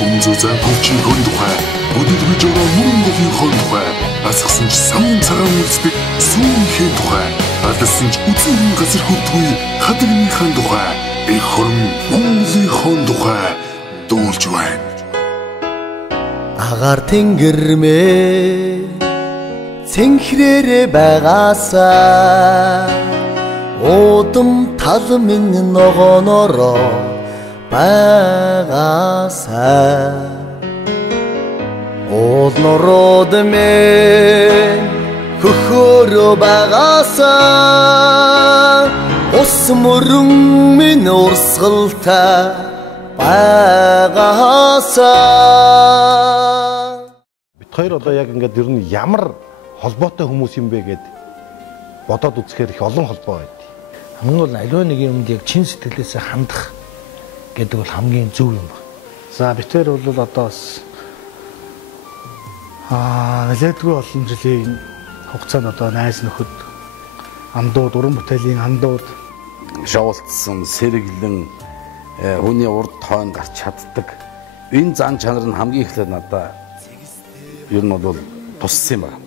Өмзөзөн хөвчийн тухай, бүдэлгүй жороо мөрөн говийн тухай, асгасан ч самун цагаан үлсдэг сүүхийн тухай, алдсан ч үзэн газар хүрдгүй хадагныхан тухай, их хорон Монголын тухай дуулж байна. Агаар тэнгэрмээ цэнхрээрээ байгаасаа удам тал минь ногоонороо байгаасаа уулнороод мэн хөхөөрөө байгаасаа ус мөрөн минь урсгалтай байгаасаа. Бид хоёр одоо яг ингээд ер нь ямар холбоотой хүмүүс юм бэ гэд бодоод үзэхээр их олон холбоо байд. Хамгийн гол нь аливаа нэг юмд яг чин сэтгэлээсээ хандах гэдэг бол хамгийн зөв юм байна. За бид хоёр бол одоо бас нэлээдгүй олон жилийн хугацаанд одоо найз нөхөд амдууд, уран бүтээлийн амдууд шоолтсон, сэргэлэн хүний урд тойн гарч чаддаг. Энэ зан чанар нь хамгийн эхлээд надад ер нь бол туссан юм байна.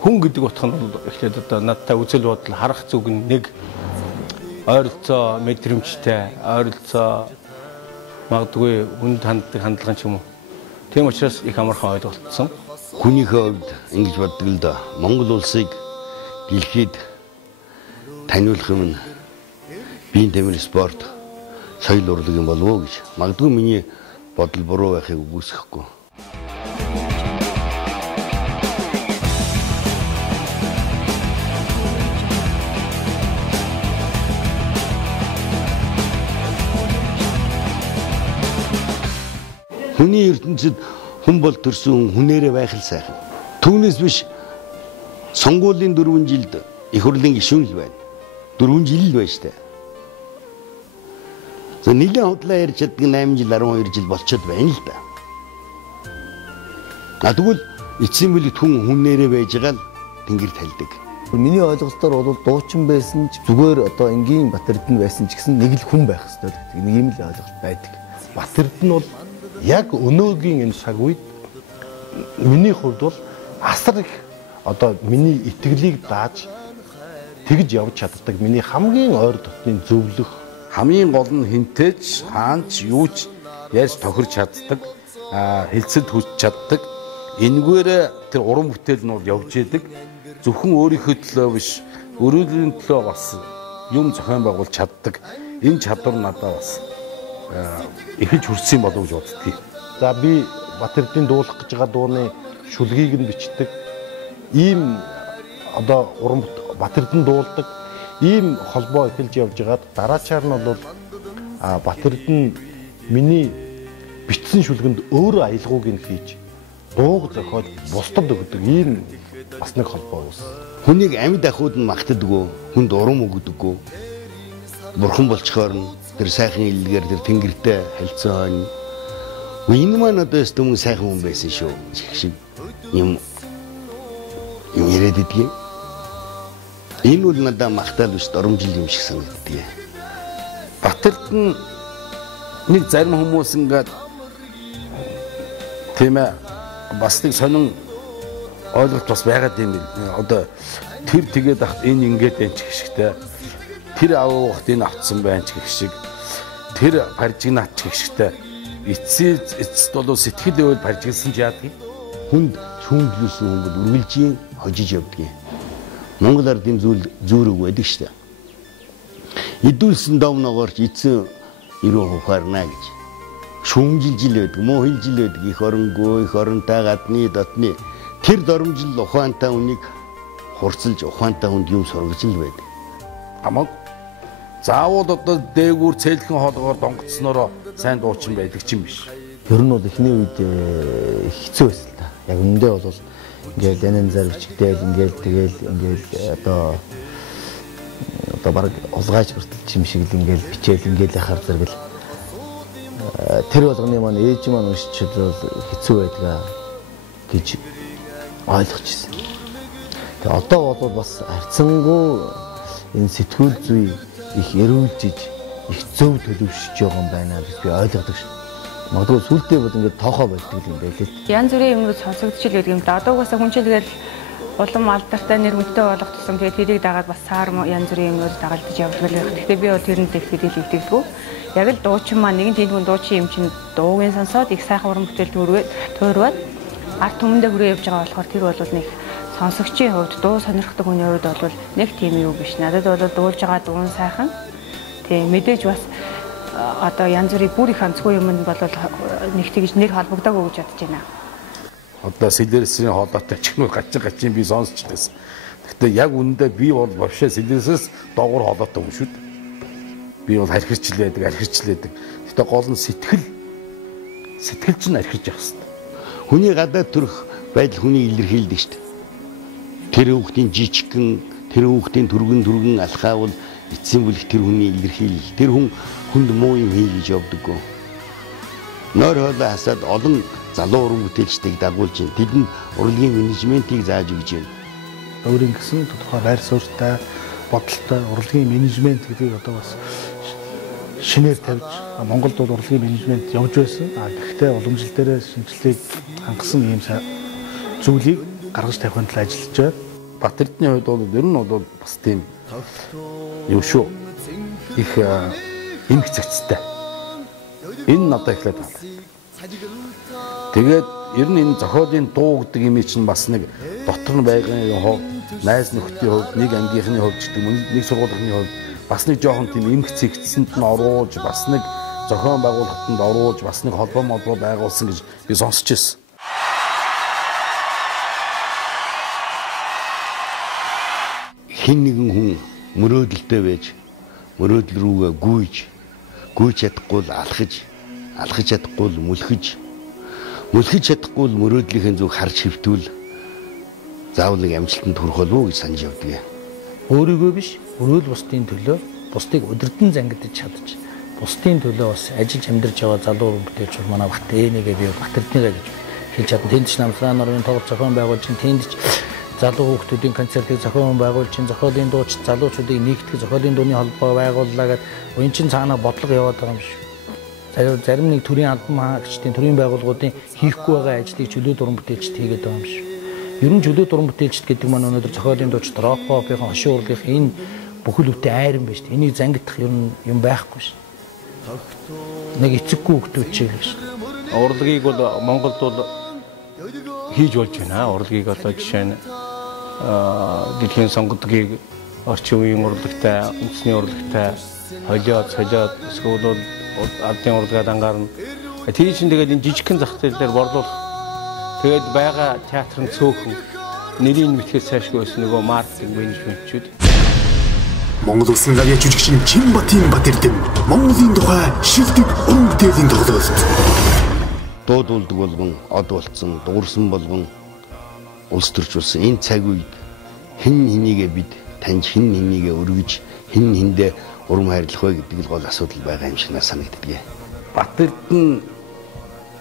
Хүн гэдэг утга нь эхлээд одоо надтай үзэл бодол харах зүг нь нэг ойролцоо мэдрэмжтэй, ойролцоо магадгүй үнд ханддаг хандлага ч юм уу. Тийм учраас их амархан ойлголцсон. Хүнийхээ хувьд ингэж боддог л да. Монгол улсыг дэлхийд таниулах юм нь биеийн тамирын спорт, соёл урлаг юм болов уу гэж. Магадгүй миний бодол буруу байхыг үгүйсэхгүй. Хүний ертөнцид хүн бол төрсөн хүнээрээ байх л сайхан. Түүнээс биш сонгуулийн 4 жилд их хурлын гишүүн л байна. 4 жил л байна штэ. За нэгэн худлаа ярьж чаддаг 8 жил 12 жил болчиход байна л да. Тэгвэл эцсийн бүлэгт хүн хүнээрээ байж байгаа л тэнгэр талдаг. Миний ойлголтоор бол дуучин байсан ч зүгээр одоо энгийн Батэрдэн байсан ч гэсэн нэг л хүн байх хэрэгтэй гэдэг нэг юм л ойлголт байдаг. Батэрдэн бол яг өнөөгийн энэ цаг үед миний хувьд бол асар их одоо миний итгэлийг дааж тэгж явж чаддаг миний хамгийн ойр дотны зөвлөх Хамгийн гол нь хинтээч, хаанч, юуч ярьж тохирч чаддаг, хэлцэд хүч чаддаг. Энэгээр тэр уран бүтээл нь бол явж идэг. Зөвхөн өөрийнхөө төлөө биш, өрөөлийн төлөө бас юм зохион байгуулж чаддаг. Энэ чадвар надад бас ихэж хүрсэн болов гэж боддгийг. За би Батэрдэн дуулах гэж байгаа дууны шүлгийг нь бичдэг. Ийм одоо уран Батэрдэн дуулдаг ийм холбоо эхэлж явж байгаад дараачаар нь бол Батэрдэн миний бичсэн шүлгэнд өөрөө аялгауг нь хийж дууг зохиол бусдад өгдөг ийм бас нэг холбоо ус. Хүнийг амьд ахуйд нь магтдаггүй, хүнд урам өгдөггүй. Бурхан болчхоор нь тэр сайхан илгээр тэр тэнгэртэй харилцаа хойно. Энэ маань одоо ч юм сайхан хүн байсан шүү. Шиг юм яриад идэгээ. Энэ бол надад магтаал биш доромжил юм шиг санагддаг. Батэрдэн нэг зарим хүмүүс ингээд тийм ээ бас нэг сонин ойлголт бас байгаад юм. Одоо тэр тэгээд ахт энэ ингээд энэ ч гэх шигтэй. Тэр авахт энэ автсан байна ч гэх шиг. Тэр баржигнаач ч гэх шигтэй. Эцэст бол сэтгэл өвөл баржигсан ч яадаг. Хүнд шүүмжлүүлсэн хүн бол үргэлжийн хожиж явдаг. Монгол ард юм зүүрэг байдаг шүү дээ. Идүүлсэн довногоорч эцэн ирүү ухаарна гэж. Шүүмжилжил байдаг, муу хилжил байдаг, их оронгүй, их оронтой гадны дотны тэр доромжил ухаантай хүнийг хурцлж ухаантай хүнд юм сургаж л байдаг. Амаг заавал одоо дээгүүр цээлхэн хоолгоор донгоцснороо сайн дуучин байдаг ч юм биш. Ер нь бол эхний үед хэцүү байсан л да. Яг үндэ бол ингээл янз бүр бичгдээл ингээл одоо баг улгаач хүртэл юм шиг л ингээл бичээл ингээл яхаар зэрэгэл тэр болгоны маань ээж маань уншиж бол хэцүү байдаг гэж ойлгож ирсэн. Тэгээ одоо бол бас харьцангуй энэ сэтгүүл зүй их эрүүлж иж их зөв төлөвшөж байгаа юм байна гэж би ойлгодог ш. Магадгүй сүултээ бол ингээд тоохоо болдог юм байлээ. Янз бүрийн юмнууд сонсогдож л байдаг юм да. Одоо угаасаа хүн чинь тэгэл улам алдартай нэр хүнтэй болох тусам тэгээд тэрийг дагаад бас саар янз бүрийн юмнууд дагалдаж явдаг л байх. Гэхдээ би бол тэрэнд итгэдэг л итгэдэггүй. Яг л дуучин маань нэгэн тэнэгэн дуучин юм чинь дуугийн сонсоод их сайхан уран бүтээл туурваад арт түмэндээ хүрээ явж байгаа болохоор тэр бол нэг сонсогчийн хувьд дуу сонирхдаг хүний хувьд бол нэг тийм юу биш. Надад бол дуулж байгаа дуун сайхан. Тэгээ мэдээж бас одоо янз бүрийн бүр их онцгой юм бол нэг тэгж нэр холбогдоогүй гэж бодож байна. Одоо Сэлэрсийн хоолойтой чихнүүд гачийн би сонсч байсан. Гэхдээ яг үүндээ би бол вообще Сэлэрсээс доогуур хоолойтой юм шүү дээ. Би бол архирчл байдаг. Гэхдээ гол нь сэтгэл чинь архирж явах хэрэгтэй. Хүний гадаад төрөх байдал хүнийг илэрхийлдэг шүү дээ. Тэр хүүхдийн жижигхэн, тэр хүүхдийн түргэн алхаавал эцсийн бүлэг тэр хүний илэрхийлэл. Тэр хүн хүнд муу юм хийж явдаггүй. Нойр хоолой хасаад олон залуу уран бүтээлчдийг дагуулж байна. Тэдэнд урлагийн менежментийг зааж өгч байна. Өөрийн гэсэн тодорхой байр суурьтай, бодолтой урлагийн менежмент гэдгийг одоо бас шинээр тавьж Монголд бол урлагийн менежмент явж байсан. Гэхдээ уламжлал дээр шинжилгээг хангасан ийм зүйлийг гаргаж тавихын тулд ажиллаж байна. Бат Эрдэнэ хувьд бол ер нь бол бас тийм юм шүү. Их эмх цэгцтэй. Энэ надад ихлээд байна. Тэгээд ер нь энэ зохиолын дуу гэдэг юм чинь бас нэг дотор нь байгааны хувьд, найз нөхдийн хувьд, нэг ангийнхны хувьд гэдэг нэг сургуулийн хувьд бас нэг жоохон тийм эмх цэгцсэнд нь оруулж, бас нэг зохион байгуулалтанд оруулж, бас нэг холбоо байгуулсан гэж би сонсч байсан. Хин нэгэн хүн мөрөөдөлтэй байж мөрөөдөл рүүгээ гүйж чадахгүй л алхаж чадахгүй л мүлхэж чадахгүй л мөрөөдлийнхээ зүг харж хөвтүүл заавал нэг амжилтанд хүрэх болов уу гэж санаж явдаг. Өөрийгөө биш, өрөөл бусдын төлөө бусдыг өдөрдөн зангидаж чадж, бусдын төлөө бас ажиллаж амьдарч байгаа залуу бүтээлч манай Бат Энэгээ би Бат Эрдэнэ гэж хэлж чадна. Тэнд ч намсраа нарын тоглолт зохион байгуулж, тэнд ч залуу хүүхдүүдийн концертыг зохион байгуулж, зохиолын дууч залуучуудыг нэгтгэх зохиолын дууны холбоо байгууллаа гэдэг энэ чинь цаанаа бодлого яваад байгаа юм шиг. Зарим нэг төрийн албан хаагчдын төрийн байгууллагуудын хийхгүй байгаа ажлыг чөлөөт уран бүтээлчд хийгээд байгаа юм шиг. Ер нь чөлөөт уран бүтээлчд гэдэг маань өнөөдөр зохиолын дууч рок попын хошин урлагийн энэ бүхэл бүтэн айран байна шүү дээ. Энийг зангидах юм байхгүй шүү. Нэг эцэггүй хүүхдүүд чиг шүү. Урлагийг бол Монголд бол хийж болж байна. Урлагийг одоо жишээ нь дэлхийн сонгодгийг орчин үеийн урлагтай, үндэсний урлагтай холиод эсвэл бол ардын урлагад ангарна. Тэр чинь тэгээд энэ жижигхэн зах зээл дээр борлуулах. Тэгээд байгаа театрын цөөхөн нэрийн мэтгэс сайшгүй байсан нөгөө маркетинг менежментчүүд. Монгол Улсын авиа жүжигчин Чинбатын Бат Эрдэнэ Монголын тухай шилдэг уран бүтээлийн тоглолт. Дуудулдаг болгон, од болцсон, дуурсан болгон улс төрчүүлсэн энэ цаг үед хэн хэнийгээ бид таньж, хэн хэнийгээ өргөж, хэн хэндээ урам хайрлах вэ гэдэг л гол асуудал байгаа юм шиг санагддаг. Бат Эрдэнэ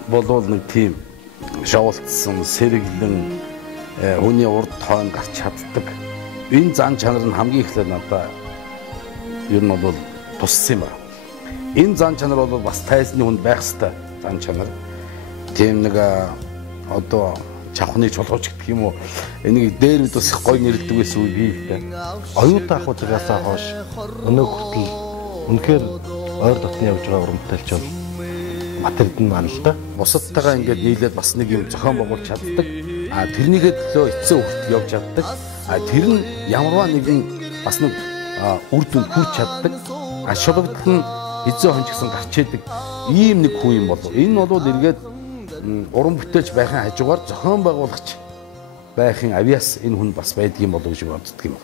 болвол нэг тийм шоултсан, сэргэлэн хүний урд хойно гарч чаддаг. Энэ зан чанар нь хамгийн ихлээр надад ер нь бол туссан юм байна. Энэ зан чанар бол бас тайзны хүнд байх ёстой зан чанар. Тийм нэг одоо чавхны чулууч гэх юм уу. Энийг дээр нь бас их гоё нэрлдэг байсан үе бий л дээ. Оюутан ахуйгаас хойш өнөө хүртэл үнэхээр ойр дотны явж байгаа уран бүтээлч бол Бат Эрдэнэ маань л да. Бусадтайгаа ингээд нийлээд бас нэг юм зохион байгуулж чаддаг. Тэрнийгээ төлөө эцсийн хүртэл явж чаддаг. Тэр нь ямарваа нэгэн бас нэг үр дүнд хүрч чаддаг. Шулгадл нь эзэн хончгсон гарч идэг ийм нэг хүн юм болов. Энэ бол эргээд уран бүтээлч байхын хажуугаар зохион байгуулагч байхын авьяас энэ хүн бас байдаг юм болов гэж боддог юм.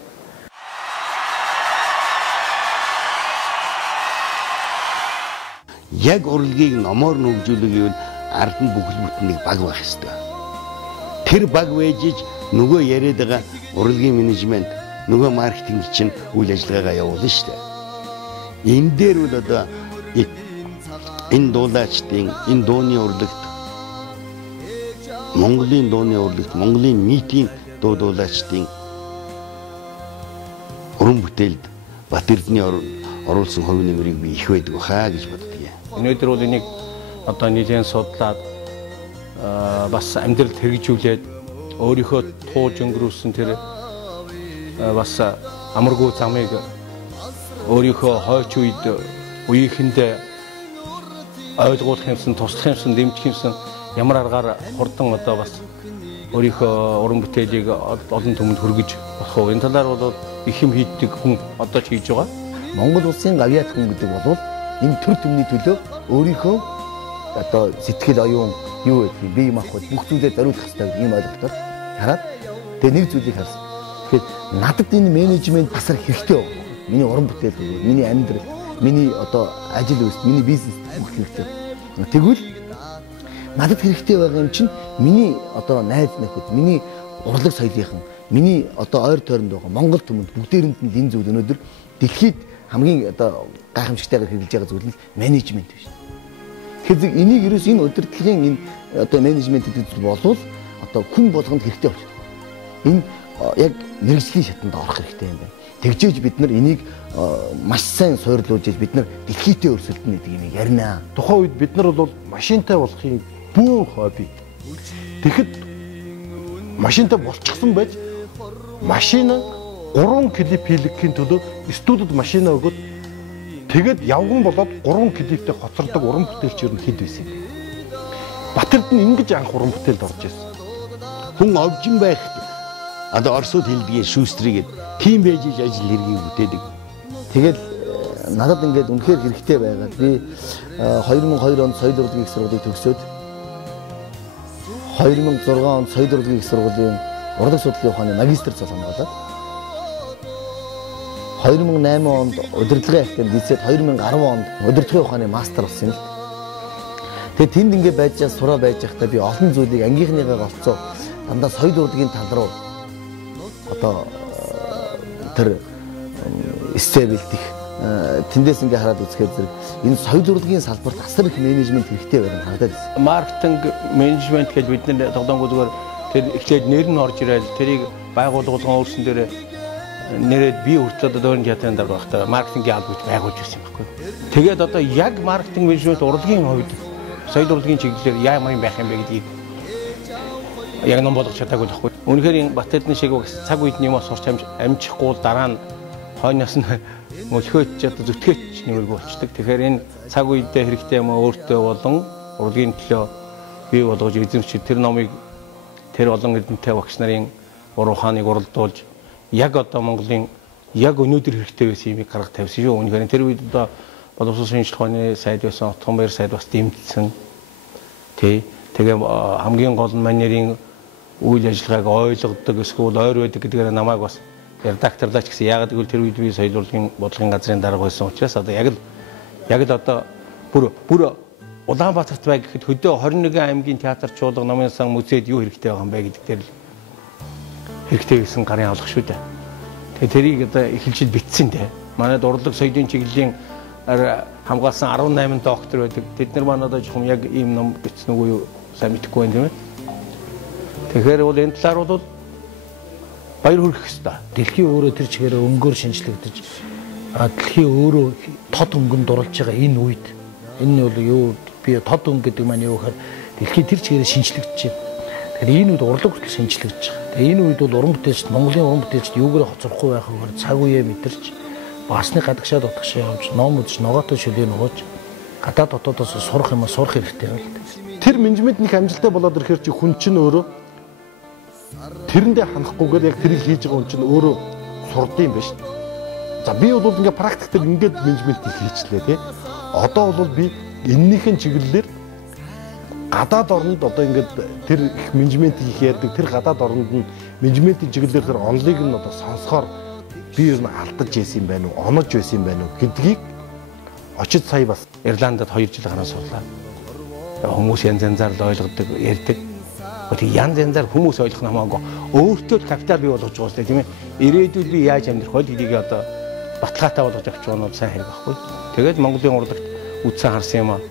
Яг урлагийг номоор нөгжүүлэх гэвэл ард нь бүхэл бүтэн нэг баг байх ёстой. Тэр баг вэжиж нөгөө яриад байгаа урлагийн менежмент, нөгөө маркетинг чинь үйл ажиллагаагаа явуулна шүү дээ. Энэ дээр бол одоо энэ дуулаачдын энэ дууны урлагт Монголын дууны урлагт Монголын нийтийн дуулаачдын уран бүтээлд Бат Эрдэнэ оруулсан хувь нэмрийг би их байдаг хаа гэж боддог. Өнөөдөр бол энийг одоо нэгэн судлаад бас амьдрал хэрэгжүүлээд өөрийнхөө тууж өнгөрүүлсэн тэр бас амаргүй замыг өөрийнхөө хойч үед үеийнхэндээ ойлгуулах юмсан, туслах юмсан, дэмжих юмсан ямар аргаар хурдан одоо бас өөрийнхөө уран бүтээлийг олон түмэнд хүргэж болох уу? Энэ талаар бол их юм хийдэг хүн одоо ч хийж байгаа. Монгол улсын гавьяат хүн гэдэг бол энэ төр төмний төлөө өөрийнхөө одоо сэтгэл оюун юу гэдэг бие махбод бүх зүйлээр зориулах хэрэгтэй гэдэг ийм ойлголтоор хараад тэгээ нэг зүйлийг харсан. Тэгэхээр надад энэ менежмент басар хэрэгтэй байна. Миний уран бүтээл, миний амьдрал, миний одоо ажил үйлс, миний бизнес бүх хэрэгтэй. Тэгвэл надад хэрэгтэй байгаа юм чинь миний одоо найз нөхөд, миний урлаг соёлынхан, миний одоо ойр тойронд байгаа Монгол түмэнд бүгдээрэнд нь энэ зүйл өнөөдөр дэлхийд хамгийн одоо гайхамшигтайгаар хэрэгжилж байгаа зүйл нь менежмент биш. Тэгэхээр энийг ерөөс энэ удирдлагын энэ одоо менежмент гэдэг зүйл болвол одоо хүн болгонд хэрэгтэй болчихно. Энэ яг мэрэгжлийн шатанд орох хэрэгтэй юм байна. Тэгжээж бид нар энийг маш сайн суйрлуулж бид нар дэлхийдээ өрсөлдөнө гэдэг юм ярина. Тухайн үед бид нар бол машинтай болохын бүх хобби. Тэгэхэд машинтай болчихсон байж машин 3 клип хийлгэхийн төлөө студид машина өгөөд тэгээд явган болоод 3 клиптэй хоцордог уран бүтээлчээр нь хэд байсан юм. Батэрд нь ингэж анх уран бүтээлд орж ирсэн. Хүн овжин байхад одоо орсууд хэлдгийг шүүстрийгээд тийм байж ажил хэргийг бүтээдэг. Тэгэл надад ингээд үнэхээр хэрэгтэй байгаад би 2002 онд соёл урлагийн их сургуулийг төгсөөд 2006 онд соёл урлагийн их сургуулийн урлаг судлалын ухааны магистр цол хамгаалаад 2008 онд удирдлагын академид эцээд 2010 онд удирдлагын ухааны мастер болсон юм л. Тэгээд тэнд ингээд байж сураа байж байхдаа би олон зүйлийг ангийнхныгаа голцоо дандаа соёл урлагийн тал руу одоо тэр эссе бэлдэх тэндээс ингээ хараад үзэхээр зэрэг энэ соёл урлагийн салбарт асар их менежмент хэрэгтэй байна харагдаад байна. Маркетинг менежмент гэж бид нэр тогтоомгүй зүгээр тэр эхлээд нэр нь орж ирэл тэрийг байгууллагын өөрсөн дээр нэрээд би хүртэл одоо дөөрн театрын дараа багтаа маркетингийн албач байгуулж ирсэн юм байна. Тэгээд одоо яг маркетинг менежмент урлагийн хувьд соёл урлагийн чиглэлээр ямар юм байх юм бэ гэдгийг яг ном болгож чадаагүй байхгүй. Үнэхээр энэ Батэрдэн шиг цаг үед юм сурч амжихгүй дараа нь хойноос нь мөлхөөч одоо зүтгэж нэмэргүй болчдөг. Тэгэхээр энэ цаг үедээ хэрэгтэй юм өөртөө болон урлагийн төлөө бий болгож эзэмшиж тэр номыг тэр олон эрдэнэтэй багш нарын уран ухааныг уралдуулж яг одоо Монголын яг өнөөдөр хэрэгтэй байсан юмыг гаргаж тавьсан шүү. Үнэхээр тэр үед одоо боловсролын шинжилгээ ухааны сайд байсан, Отгон баяр сайд бас дэмжсэн. Тэгээ хамгийн гол нь манерийн үйл ажиллагааг ойлгодог эсвэл ойр байдаг гэдгээр намайг бас редакторлаач гэсэн. Яагаад гэвэл тэр үед би соёл урлагийн бодлогын газрын дарга байсан учраас одоо яг л одоо бүр Улаанбаатарт бай гэхэд хөдөө 21 аймгийн театр чуулга номын сан музейд юу хэрэгтэй байгаа юм бэ гэдэг дээр л хэрэгтэй гэсэн гарын авлах шүү дээ. Тэгээ тэрийг одоо эхэлжид битсэн дээ. Манайд урлаг соёлын чиглэлийн хамгаалсан 18 доктор байдаг. Тэд нар маань одоо жоохон яг ийм ном бичсэн үгүй юу сайн мэдэхгүй байна тийм ээ. Тэгэхээр бол энэ талаар бол баяр хүрэх ёстой. Дэлхийн өөрөө тэр чигээр өнгөөр шинжлэгдэж дэлхийн өөрөө тод өнгөнд дурлж байгаа энэ үед энэ бол юу би тод өнгө гэдэг маань юу гэхээр дэлхийн тэр чигээр шинжлэгдэж байна. Тэгэхээр энэ үед урлаг хүртэл шинжлэгдэж байгаа. Тэгээ энэ үед бол уран бүтээлчд Монголын уран бүтээлчд юугаар хоцрохгүй байх вэ гэхээр цаг үеэ мэдэрч басны гадагшаа дотгошоо явж ном үзэж ногоотой шүлээ нугаж гадаад дотоодоос сурах юм сурах хэрэгтэй байна. Тэр менежмент нэг амжилттай болоод ирэхээр чи хүн чинь өөрөө тэрэндээ ханахгүйгээр яг тэрийг хийж байгаа хүн чинь өөрөө сурд юм байна шүү. За би бол ингээ практикээр ингээд менежмент хийчлээ тий. Одоо бол би энэнийхэн чиглэлээр гадаад орнд одоо ингээд тэр их менежмент хийх ярьдаг тэр гадаад орнд нь менежментийн чиглэлээр тэр онлыг нь одоо сонсохоор би ер нь алдаж байсан юм байна уу, онож байсан юм байна уу гэдгийг очиж сая бас Ирландд 2 жил гараа сурлаа. Хүмүүс янз янзаар л ойлгодог, ярьдаг. Гэхдээ янз янзаар хүмүүс ойлгох нь хамаагүй. Өөртөө капитал бий болгож байгаа юм тийм ээ. Ирээдүйд би яаж амьдрах вэ гэдгийг одоо баталгаатай болгож авч байгаа нь сайн хэрэг байхгүй. Тэгээд Монголын урлагт үдсэн харсан юм аа.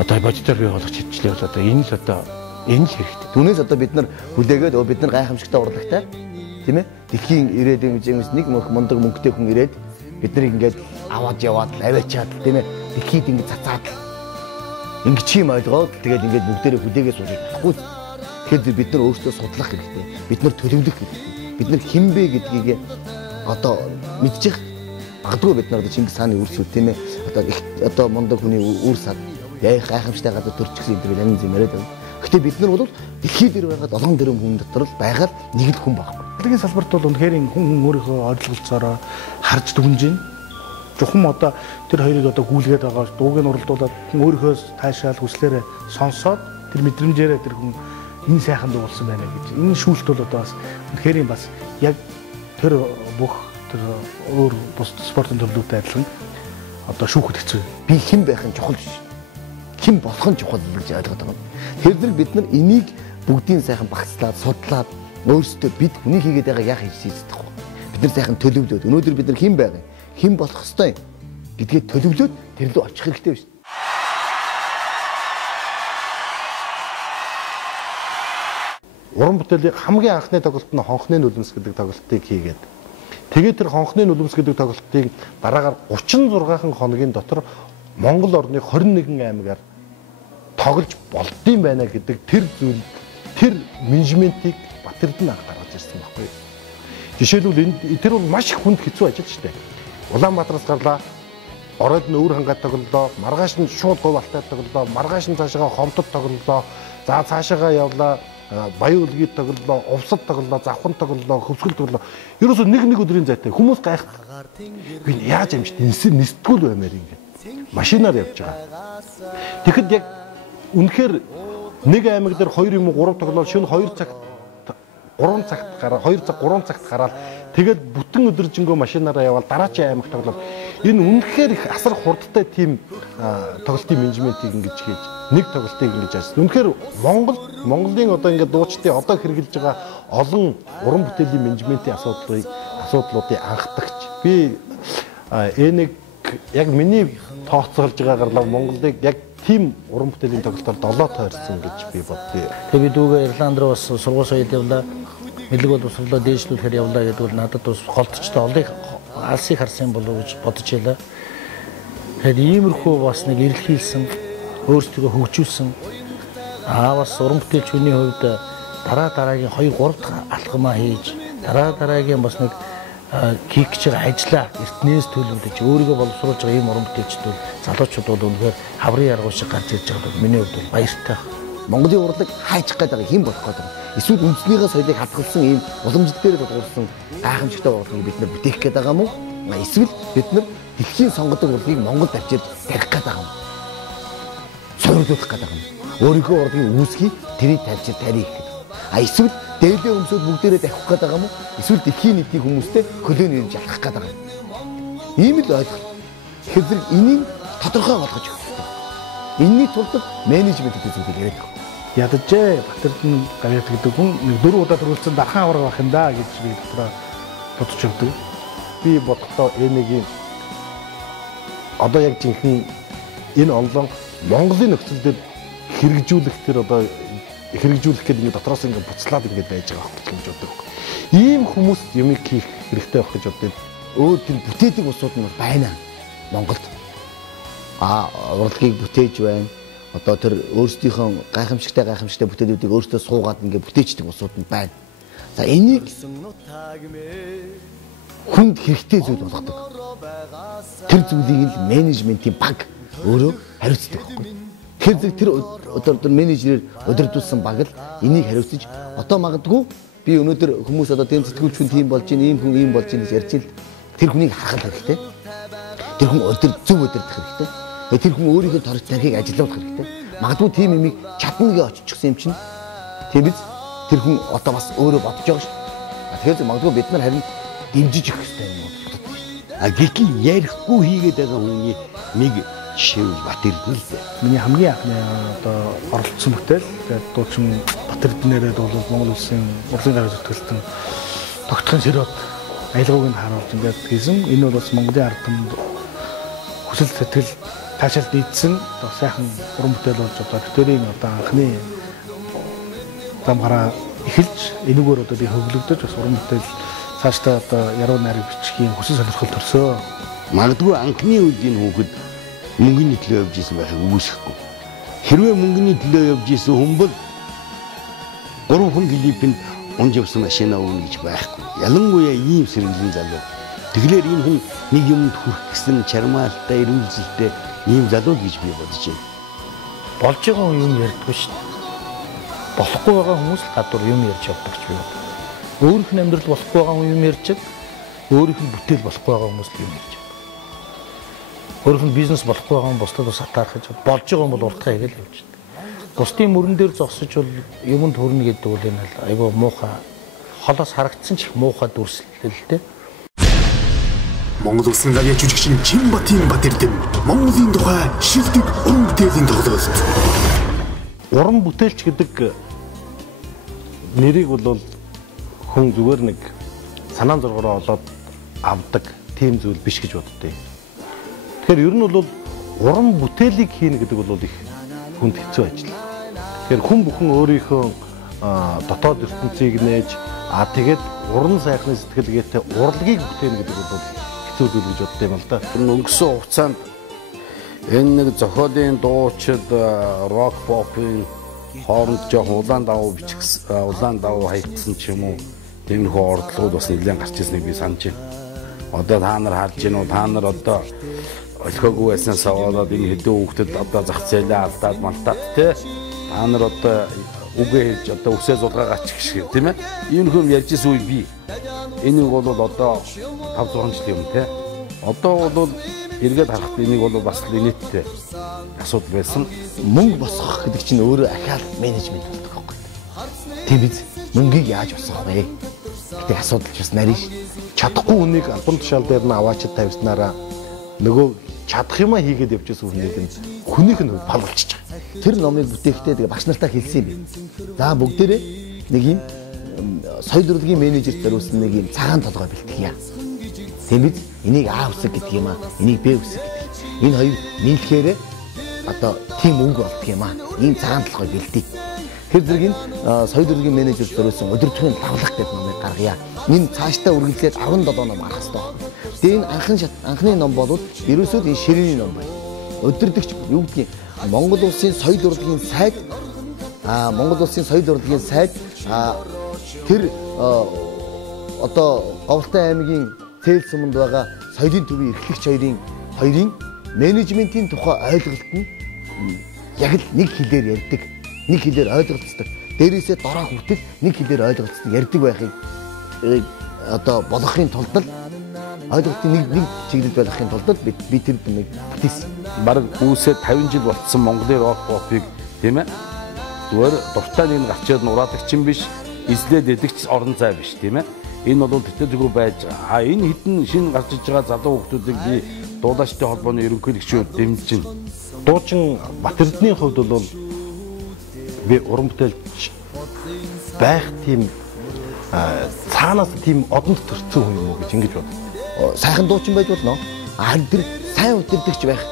Одоо бодитоор бий болгож чадчихлээ бол одоо энэ л хэрэгтэй. Түүнээс одоо бид нар хүлээгээд бид нар гайхамшигтай урлагтай тийм ээ. Дэлхийн ирээдүйн хэмжээс нэг мундаг мөнгөтэй хүн ирээд бид нарыг ингээд аваад яваад аваачаад тийм ээ. Дэлхийд ингээд цацаад Ингэж юм ойлгоод тэгээд ингээд бүгдээрээ хүлээгээ сууж болохгүй. Тэгэхээр бид нар өөрсдөө судлах хэрэгтэй. Бид нар төлөвлөх хэрэгтэй. Бид нар хэн бэ гэдгийг одоо мэдчих. Магадгүй бид нар Чингис хааны үрсүүд тийм ээ. Одоо мундаг хүний үрс гайхамшигтай гадаа төрчихсөн энэ янз юм яриад байна. Гэхдээ бид нар бол дэлхий дээр байгаа 7 тэрбум хүн дотор л байгаа нэг л хүн байхгүй. Дэлхийн салбарт бол үнэхээр хүн өөрийнхөө ойлголцоороо харж дүгнж байна. Зөвхөн одоо тэр хоёрыг одоо гүйлгээд байгаа дууг нь уралдуулаад хүн өөрийнхөө таашаал хүслээрээ сонсоод тэр мэдрэмжээрээ тэр хүн энэ сайхан дуулсан байна гэж. Энэ шүүлт бол одоо бас үнэхээр бас яг тэр бүх тэр өөр бус спортын төлөвлөлтөд адилхан одоо шүүхэд хэцүү. Би хэн байх нь чухал биш. Хэн болох нь чухал гэж ойлгоод байгаа. Тэр зэрэг бид нар энийг бүгдийн сайхан багцлаад судлаад өөрсдөө бид хүний хийгээд байгаа яах хийж чадахгүй. Бид нар сайхан төлөвлөөд өнөөдөр бид нар хэн байгаа юм? Хэн болох ёстой гэдгээ төлөвлөөд тэр лөө очих хэрэгтэй биш. Уран бүтээлийн хамгийн анхны тоглолт нь хонхны нулимс гэдэг тоглолтыг хийгээд тэгээд тэр хонхны нулимс гэдэг тоглолтыг дараагаар 36 хоногийн дотор Монгол орны 21 аймгаар тоглож болдсон байна гэдэг тэр зүйл тэр менежментийг Батэрдэн анх гаргаж ирсэн байхгүй. Жишээлбэл тэр бол маш их хүнд хэцүү ажил шүү дээ. Улаанбаатараас гарлаа оройд нь өвөр хангаад тоглолоо, маргааш нь шууд говь алтай тоглолоо, маргааш нь цаашаа хомтод тоглолоо, за цаашаа явлаа Баян үлгийд тоглолоо, увсад тоглолоо, завхан тоглолоо, хөвсгөл тоглолоо. Ерөөсөө нэг өдрийн зайтай хүмүүс гайхдаг. Би яаж амжт нисдгүүл баймаар ингэ. Машинаар явж байгаа. Тэгэхэд яг үнэхээр нэг аймаг дээр 2 юм уу 3 тоглолоо шөнө 2 цагт 3 цагт гараа 2 цаг 3 цагт гараад тэгээд бүтэн өдөржингөө машинаараа явбал дараачийн аймаг тоглолоо. Энэ үнэхээр их асар хурдтай тим тоглолтын менежментийг ингэж хийж нэг тоглолтыг ингэж ажилласан. Үнэхээр Монголын одоо ингээд дуучдын одоо хэрэгжилж байгаа олон уран бүтээлийн менежментийн асуудлуудыг анхдагч. Би энийг яг миний тооцоолж байгаагаар Монголыг яг тим уран бүтээлийн тоглолтоор 7 тойрсон гэж би бодъё. Тэгээ би дүүгээ Ирланд руу бас сургууль соёл явлаа. Мэдлэг боловсруулаа дээшлүүлэхээр явлаа гэдэг бол надад бас голтчтой олыг алсыг харсан болов гэж бодож байлаа. Тэгэхээр иймэрхүү бас нэг эрэлхийлсэн, өөрсдөө хөгжүүлсэн бас уран бүтээлч хүний хувьд дараагийн 2 3 дахь алхмаа хийж дараагийн бас нэг хийх гэж байгаа ажлаа эртнээс төлөвлөж өөрийгөө боловсруулж байгаа ийм уран бүтээлчд бол залуучууд бол үнэхээр хаврын яргуу шиг гарч ирж байгаа бол миний хувьд бол баяртай. Монголын урлаг хайчих гээд байгаа хэн болох гээд байгаа. Эсвэл үндснийхээ соёлыг хадгалсан ийм уламжлал дээр тулгуурсан гайхамшигтай урлагийг бид нар бүтээх гээд байгаа юм уу? Эсвэл бид нар дэлхийн сонгодог урлагийг Монголд авчирч тарих гээд байгаа юм. Суурлуулах гээд байгаа юм. Өөрийнхөө урлагийн үүсгийг тэрийг тавьчих тарих гэдэг. Эсвэл дээлээ өмсөд бүгдээрээ давхих гээд байгаа юм уу? Эсвэл дэлхийн нийтийн хүмүүстэй хөлөөний ирж алхах гээд байгаа юм. Ийм л ойлголт. Тэгэхээр энийг тодорхой болгож өгөх хэрэгтэй. Энэний тулд менежмент гэдэг зүйлийг яриад байгаа. Ядажээ Батэрдэн гавьяат гэдэг хүн 4 удаа төрүүлсэн дархан авраг байх юм да гэж би дотроо бодож өгдөг. Би бодохдоо энийг одоо яг жинхэнэ энэ онлон Монголын нөхцөл дээр хэрэгжүүлэх тэр одоо хэрэгжүүлэх гэдэг нь дотроос ингээд буцлаад ингээд байж байгаа хөтөл гэж боддог. Ийм хүмүүс юмыг хийх хэрэгтэй байх гэж боддог. Өөр тэр бүтээдэг усууд нь байна Монголд. Урлагийг бүтээж байна. Одоо тэр өөрсдийнхөө гайхамшигтай бүтээлүүдийг өөрсдөө суугаад ингээд бүтээждэг усууд нь байна. За энийг хүнд хэрэгтэй зүйл болгодог. Тэр зүйлийг л менежментийн баг өөрөө хариуцдаг байхгүй. Тэгэхээр тэр одоо менежерээр удирдуулсан баг л энийг хариуцж одоо магадгүй би өнөөдөр хүмүүс одоо тийм сэтгүүлч хүн тийм болж ийн ийм хүн ийм болж ийн гэж ярьж ил тэр хүнийг харах хэрэгтэй. Тэр хүн зөв удирдах хэрэгтэй. Тэр хүн өөрийнхөө тархийг ажиллуулах хэрэгтэй. Магадгүй тийм юмыг чадна гэж очичихсан юм чинь тийм биз тэр хүн одоо бас өөрөө бодож байгаа шүү. Тэгэхээр магадгүй бид нар харин дэмжиж өгөх хэрэгтэй юм боддог. Гэтэл ярихгүй хийгээд байгаа хүний нэг жишээ Батэрдэн л дээ. Миний хамгийн анхны одоо оролцсон бүтээл тэгээд дуучин Батэрдэнээрээ бол Монгол улсын урлагийн гавьяат зөвтгөлтөн тогтхын сэрот аялгауг нь харуулж ингээд хийсэн. Энэ бол бас Монголын ард түмэнд хүсэл сэтгэл таашаал дийдсэн сайхан уран бүтээл болж одоо бүтээлийн одоо анхны зам гараа эхэлж энэгээр одоо би хөглөгдөж бас уран бүтээл цаашдаа одоо яруу найраг бичихийн хүсэл сонирхол төрсөө. Магадгүй анхны үеийн хүүхэд мөнгөний төлөө явж исэн байхыг үүсэхгүй. Хэрвээ мөнгөний төлөө явж исэн хүн бол 3 хүн Филиппинд унж явсан машина өгнө гэж байхгүй. Ялангуяа ийм сэргэлэн залуу. Тэгэхээр энэ хүн нэг юмд хүрэх гэсэн чармаалтай, эрүүлзэлтэй ийм залуу гэж би бодож байна. Болж байгаа юм ярьдгүй шүү дээ. Болохгүй байгаа хүмүүс л гадуур юм ярьж явдаг ч би бод. Өөрийнх нь амьдрал болохгүй байгаа юм ярьж, өөрийнх нь бүтээл болохгүй байгаа хүмүүс л юм ярьж байгаа. Өөрийнх нь бизнес болохгүй байгаа хүн бусдад бас атаарах гэж болж байгаа юм бол уртгаа хийгээл явж байна. Бусдын мөрөн дээр зогсож бол юмд хүрнэ гэдэг бол энэ айгүй муухай холоос харагдсан ч их муухай дүрслэл л дээ. Монгол Улсын радио жүжигчин Чинбатын Батэрдэн Монголын тухай шилдэг уран бүтээлийн тоглолт. Уран бүтээлч гэдэг нэрийг бол хүн зүгээр нэг санаан зоргороо олоод авдаг тийм зүйл биш гэж боддیں۔ Тэгэхээр ер нь бол уран бүтээлийг хийнэ гэдэг бол их хүнд хэцүү ажил. Тэгэхээр хүн бүхэн өөрийнхөө дотоод ертөнцийг нээж тэгээд уран сайхны сэтгэлгээтэй урлагийг бүтээнэ гэдэг бол хэцүү зүйл гэж боддیں юм л да. Өнгөрсөн хугацаанд энэ нэг зохиолын дуучид рок попын хооронд жоохон улаан давуу бичсэн, улаан давуу хаягдсан ч юм уу тиймэрхүү ордлогууд бас нэлээд гарч ирснийг би санаж байна. Одоо та нар харж байна уу? Та нар одоо олхоогүй байснаас болоод энэ хэдэн хүүхдэд одоо зах зээлээ алдаад малтаад те та нар одоо үгээ хэлж одоо үсээ зулгаагач гэх шиг тийм ээ. Ийм хүм ярьж ирсэн үе би. Энийг бол одоо 5-6 жилийн өмнө те. Одоо бол эргээд харахад энийг бол бас нийттэй асуудал байсан. Мөнгө босгох гэдэг чинь өөрөө ахаал менежмент болдог байхгүй. Тийм биз? Мөнгийг яаж босгох вэ? Гэдэг асуудал ч бас нарийн ш. Чадахгүй хүнийг албан тушаал дээр нь аваачид тавьснараа нөгөө чадах юма хийгээд явж байсан хүнийг нь хүнийх нь балуулчих. Тэр номыг бүтээхдээ тэгээ багш нартаа хэлсэн юм бэ. За бүгдээрээ нэг юм соёл урлагийн менежер зориулсан нэг юм цагаан толгой бэлтгэе. Тийм биз? Энийг А үсэг гэдэг юм аа. Энийг Б үсэг гэдэг. Энэ хоёр нийлэхээр одоо тийм өнгө болдго юм аа. Ийм цагаан толгой бэлтээ. Тэр зэргийн соёл урлагийн менежер зориулсан өдөртгийн лавлах гэдэг номыг гаргая. Энэ цаашдаа үргэлжлээд 17 ном гарах хэрэгтэй. Тэгээ энэ анхны ном бол ерөөсөө энэ ширээний ном байна. Өдөрдөгч юу гэдгийг Монгол Улсын соёл урлагийн сайд Монгол Улсын соёл урлагийн сайд тэр одоо Говьтай аймгийн Цээл суманд байгаа соёлын төвийн эрхлэгч хоёрын менежментийн тухай ойлголт нь яг л нэг хэлээр ярьдаг. Нэг хэлээр ойлголцдог. Дээрээсээ дороо хүртэл нэг хэлээр ойлголцдог ярьдаг байхыг одоо болгохын тулд л ойлголтын нэг чиглэл болгохын тулд би тэр нэг бүтээсэн. Бараг үүсээ 50 жил болцсон Монголын рок попыг тийм ээ. Зүгээр дуртай нэг гарчаад нураадаг ч юм биш, эзлээд эдэгч орон зай биш тийм ээ. Энэ бол тэтгэл байж энэ хитэн шинэ гарч иж байгаа залуу хүмүүсийг би дуулаачдын холбооны ерөнхийлөгчөөр дэмжиж байна. Дуучин Батэрдний хувьд бол би уран бүтээлч байх тийм цаанаас тийм одонд төрсөн хүн юм уу гэж ингэж бодлоо. Сайхан дуучин байж болно. Тэр сайн үтэрдэгч байх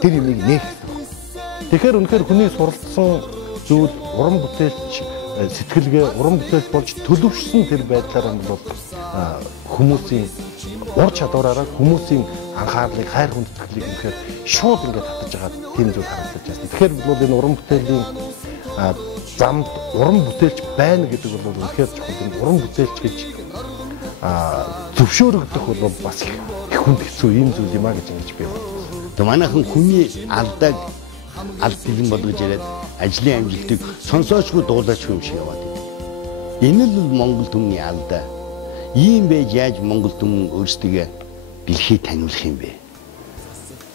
тэр юмыг нээх. Тэгэхээр үнэхээр хүний суралцсан зүйл уран бүтээлч сэтгэлгээ уран бүтээлч болж төлөвшсөн тэр байдлаар бол хүмүүсийн ур чадвараараа хүмүүсийн анхаарлыг хайр хүндэтгэлийг үнэхээр шууд ингээд татаж байгаа тийм зүйл харагдаж байна. Тэгэхээр бол энэ уран бүтээлийн замд уран бүтээлч байна гэдэг бол үнэхээр чухал. Уран бүтээлч гэж зөвшөөрөгдөх бол бас их хүнд хэцүү юм зүйл юм а гэж ингэж би бодлоо. Тэг манайхан хүний алдааг алд дэлэн болгож яриад ажлын амжилтыг сонсоочгүй дуулаач юм шиг яваад байна. Энэ л Монгол түмний алдаа. Ийм байж яаж Монгол түмэн өөрсдөө дэлхийд таниулах юм бэ?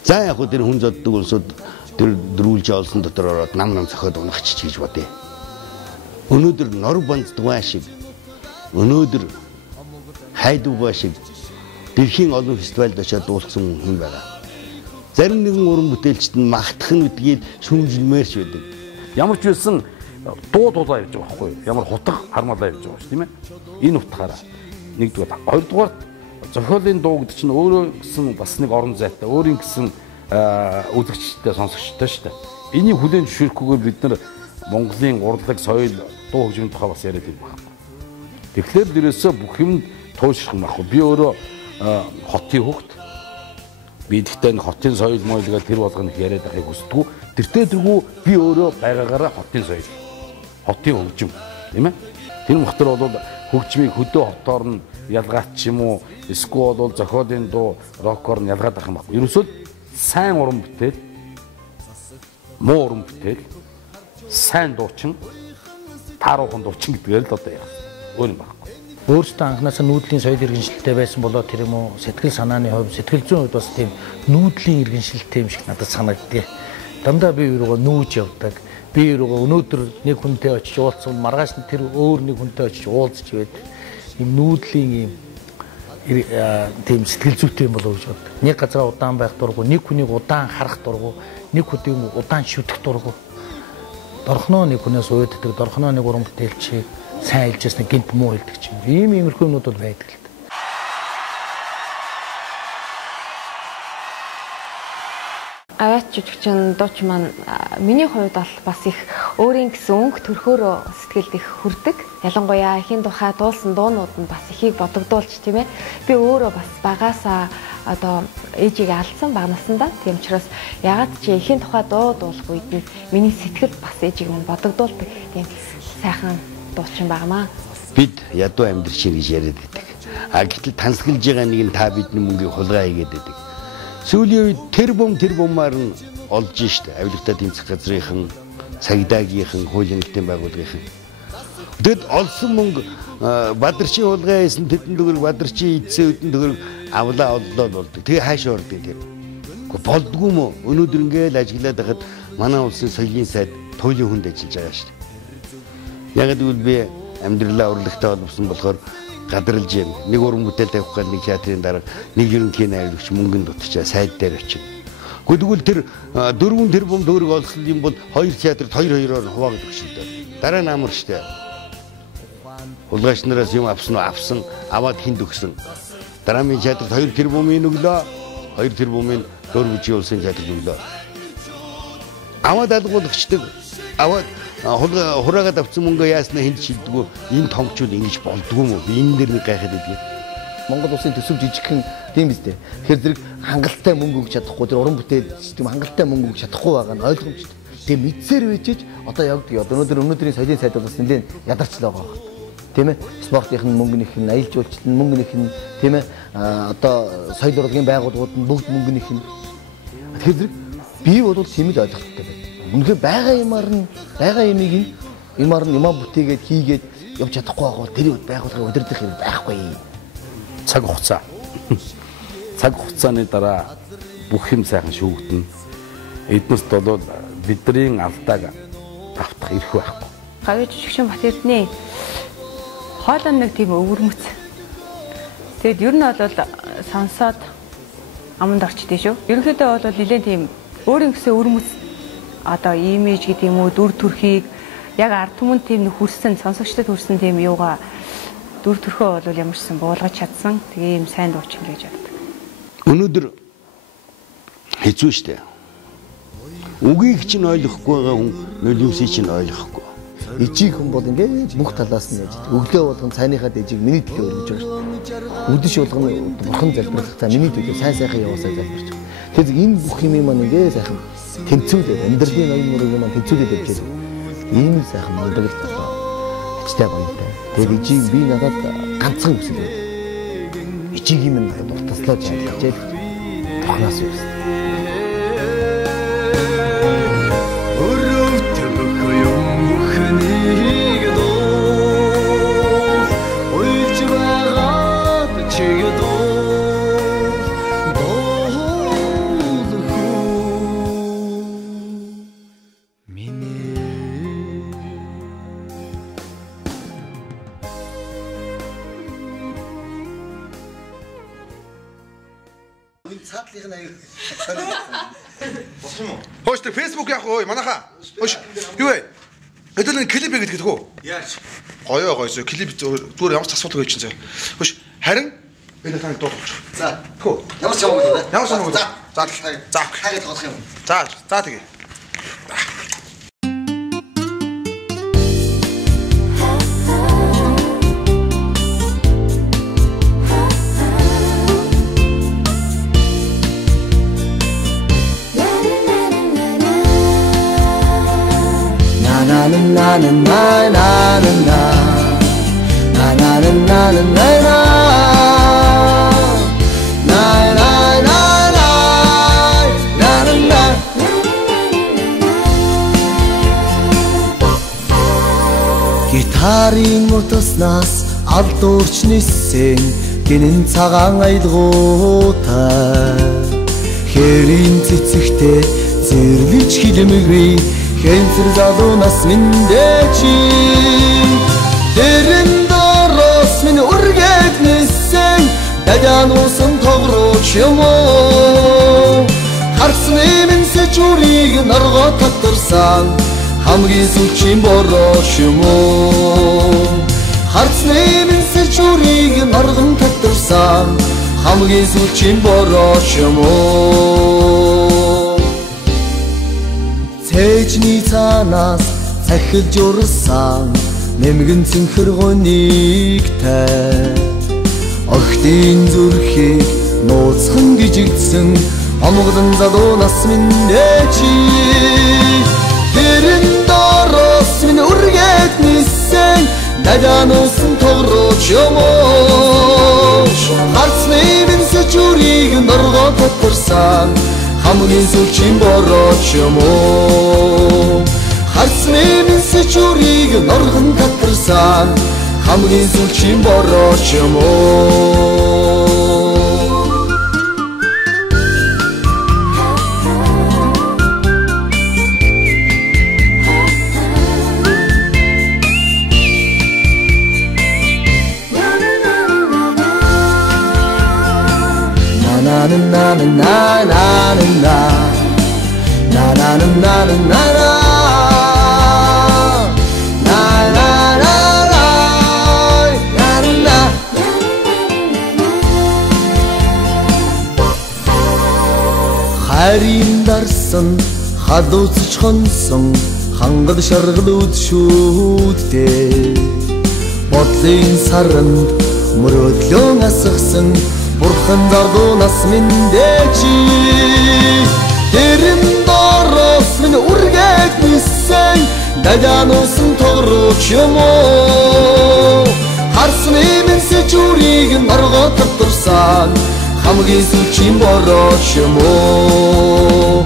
За яг хөө тэр хүн зоддог улсууд тэр дөрвөлж олсон дотор ороод нам зохиод унахчих гэж бодъё. Өнөөдөр нор банддгаа шиг өнөөдөр хайдугаа шиг дэлхийн олон фестивальд очиод дуулсан хүн байгаа. Зарим нэгэн уран бүтээлчд нь магтах нь гэдгийг шүүмжилмээрч байдаг. Ямар ч байсан дуу дуулаа явж байгаа байхгүй юу? Ямар хутга хармалаа явж байгаа ш тийм ээ. Энэ утгаараа нэгдүгээр, хоёрдугаар зохиолын дуу гэдэг чинь өөрөө гэсэн бас нэг орон зайтай, өөрийн гэсэн үзэгчтэй, сонсогчтой ш тийм. Энийг хүлээн зөвшөөрөхгүйгээр бид нар Монголын урлаг, соёл, дуу хөгжмийн тухай бас яриад юм байна. Тэгэхээр дээрээсээ бүх юм туйлшрах юм байхгүй. Би өөрөө хотын хөвгт би тэгтээ хотын соёл моёл гэж тэр болгоно яриад байхыг хүсдэггүй. тэртээ тэргүй би өөрөө байгаагаараа хотын соёл, хотын хөгжим, тийм ээ. Тэр мөхтөр бол хөгжмийг хөдөө хотоор нь ялгаад ч юм уу, эсвэл бол зохиолын дуу, рокоор нь ялгаад авах юм байна. Ерөөсөө сайн уран бүтээл, муу уран бүтээл, сайн дуучин, тааруухан дуучин гэдгээр л одоо яах. Өөр юм байна. Өөртөө анханасаа нүүдлийн соёл иргэншилтэй байсан болоо тэр юм уу сэтгэл санааны хувь сэтгэл зүйн хувьд бас тийм нүүдлийн иргэншилтэй юм шиг надад санагддээ. Дандаа би руугаа нүүж явдаг. Би руугаа өнөөдөр нэг хүнтэй очиж уулзсан, маргааш нь тэр өөр нэг хүнтэй очиж уулзч байдаг. Ийм нүүдлийн ийм тийм сэтгэл зүйтэй юм болоо гэж боддог. Нэг газараа удаан байх дурггүй, нэг хүнийг удаан харах дурггүй, нэг хүнийг удаан шүтэх дурггүй. Дорхноо нэг хүнээс уйддаг, дорхноо нэг уран бүтээлчийг сайн хэлжсэн гинт муу хэлдэг ч юм. Иймэрхүү юмнууд бол байдаг л. Аваад жүжигчин дууч маань миний хувьд бол бас их өөрийн гэсэн өнгө төрхөөрөө сэтгэлд их хүрдэг. Ялангуяа эхийн тухай дуулсан дуунууд нь бас ихийг бодогдуулж тийм ээ. Би өөрөө бас багаасаа одоо ээжигээ алдсан баг насандаа. Тийм учраас ягаад чи эхийн тухай дуу дуулах үед нь миний сэтгэл бас ээжиг минь бодогдуулдаг. Тийм сайхан дуучин байнамаа. Бид ядуу амьдрал чинь гэж яриад байдаг. А гэтэл тансаглаж байгаа нэг нь та бидний мөнгийг хулгай хийгээд байдаг. Сүүлийн үед тэр бумаар нь олж штэ. Авилгатай тэмцэх газрынхан, цагдаагийнхан, хуулийн нэгдлийн байгууллагынхан. Тэгэд олсон мөнгө Бадарчин хулгай хийсэн тэдэн төгрөг Бадарчин эдсэн үдэн төгрөг авлаа оллоо болдог. Тэгээ хаашаа ордог тэр. Болдгүй мө. Өнөөдөр ингээл ажиглаад байхад манай улсын соёлын сайд туйлын хүнд ажиллаж байгаа штэ. Яг гэвэл би амьдралаа урлагтай болсон болохоор гадралж юм. Нэг уран бүтээл тавих гал нэг театрын дараа нэг ерөнхий найруулагч мөнгөнд дутчаа сайд дээр очив. Гэхдээ тэр 4 тэрбум төгрөг олсон юм бол 2 театрт 2-2-оор хуваагдаг шүү дээ. Дараа нь амар штэ. Хулгайч нараас юм авсан аваад хинд өгсөн. Дараагийн театрт 2 тэрбумын өглөө 2 тэрбумын дөрвжийн улсын театрт өглөө. Аваад алгуулагчдаг аваад хураагаад авсан мөнгөө яаснаа хинт шилдэггүй энэ томчууд ингэж болдгоо мó би энэ дэр нэг гайхаад идэв. Монгол улсын төсөв жижигхэн тийм биз дээ. Тэгэхээр зэрэг хангалттай мөнгө өгч чадахгүй тэр уран бүтээл систем хангалттай мөнгө өгч чадахгүй байгаа нь ойлгомжтой. Тэгээ мэдсээр үечиж одоо явдаг. Өнөөдрийн соёлын сайд бас нэлээд ядарчлаа байгаа. Тийм ээ. Спортын мөнгөнийх нь, аялал жуулчлалын мөнгөнийх нь, тийм ээ. Одоо соёл урлагийн байгууллагууд нь бүгд мөнгөнийх нь. Тэгэхээр зэрэг би бол тийм л ойлголттой байна. Үнэхээр байгаа юмар бүтээгээд хийгээд явж чадахгүй байгаа бол тэр байгууллагын удирдах хэрэг байхгүй. Цаг хугацаа. Цаг хугацааны дараа бүх юм сайхан шүүгдэнэ. Эднэст бол бидний алдааг автах эрх байхгүй. Гавьяа жижигчин Батэрдний хоолой нэг тийм өвөрмөц. Тэгэд ер нь бол сонсоод аманд орчдээ шүү. Ерөнхийдөө бол нэлээд тийм өөрийн гэсэн өвөрмөц одоо имиж гэдэг юм уу дүр төрхийг яг ард түмэнд тийм хүрсэн сонсогчдод хүрсэн тийм юугаа дүр төрхөө бол ямарчсан буулгаж чадсан тэгээ юм сайн дуучин гэж боддог. Өнөөдөр хэцүү шттэ. Үгийг чинь ойлгохгүй байгаа хүн нулимсыг чинь ойлгохгүй. Ижиг хүн бол ингээд бүх талаас нь яаж өглөө болгон цайныхаа дэжиг миний төлөө өргөж байгаа шүү дээ. Үдэш болгоно бурхан залбирлах цаа миний төлөө сайн сайхан яваасаа залбирч байгаа. Тэгэхээр энэ бүх юм маань ингээд сайхан тэнцвүүлээд амьдралын ноён мөрөг маань тэнцвүүлээд явж байгаа. Ийм сайхан мундаг л хичтэй баяртай. Тэгээд ижиг би надад ганцхан үсэл байна. Ижигийн минь дуртаслаад яаж тохноос юм. Хөөш тэр Facebook яах вэ? Манайха. Хөөш. Юу вэ? Хэдүүлэн клип гэдэг үү? Яаж? Гоё гоёсоо клип зүгээр ямар ч асуудалгүй чинь зөө. Хөөш. Харин энэ тань дуулж. За. Хөө. Ямар ч юм уу? Ямар ч юм уу? За. За. Хайгаад болох юм. За. За тэгээ. 나는 나는 나 나는 나 나는 나는 Гитарын утаснаас алдуурч нисэн гинэн цагаан аялгуутай хэрийн цэцэгтэй зэрлэж хилмигри хэнцэр залуунаас миндээчи дэрэн дороос минь үргээд нисэн дадян усан тогрооч юм уу харсны минь сэжүрийг наргоо татарсан хамгийн сүлжийн борооч юм уу харцны минь сэжүрийг нарган татарсан хамгийн сүлжийн борооч юм уу цэжний цаанаас цахилж урсан нэмгэн цэнхэр гонигтай охтын зүрхийг нууцхан гжигдсэн амгалан залуунаас минь дэчи дэрэн дороос минь үргээд нисэн дадян усан тогрооч юм уу харцны минь сэжүрийг наргоо татарсан хамгийн сүлжийн борооч юм уу харцны минь сэжүрийг нарган татарсан хамгийн сүлжийн борооч юм уу 나는 나는 나 나는 나 나는 나는 나는 나 харин дарсан хадууцч хонсон хангад шаргалууд шүүдтэй бодлын саранд мөрөдлөн асгасан бурхан залуунаас минь дэчи дэрэн дороос минь үргээд нисэн дадян усан тогрооч юм уу харсны минь сэжүрийг наргоо татарсан хамгийн сүлжийн борооч юм уу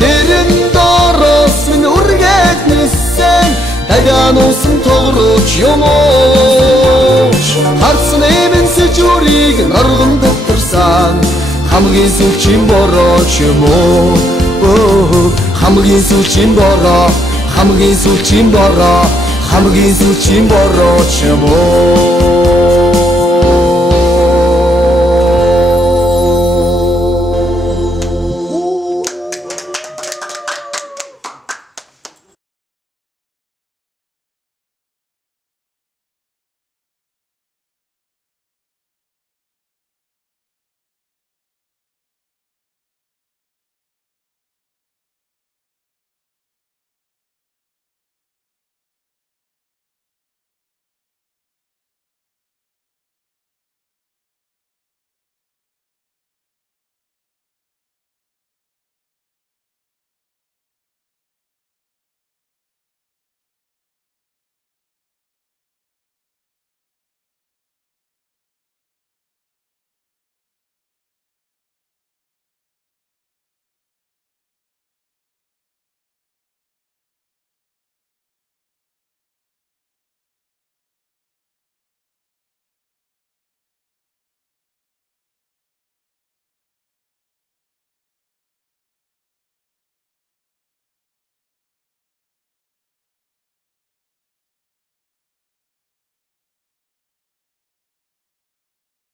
дэрэн дороос минь үргээд нисэн дадян усан тогрооч юм уу харсны минь сэжүрийг нарган татарсан хамгийн сүлжийн борооч юм уу хамгийн сүлжийн бороо хамгийн сүлжийн бороо хамгийн сүлжийн борооч юм уу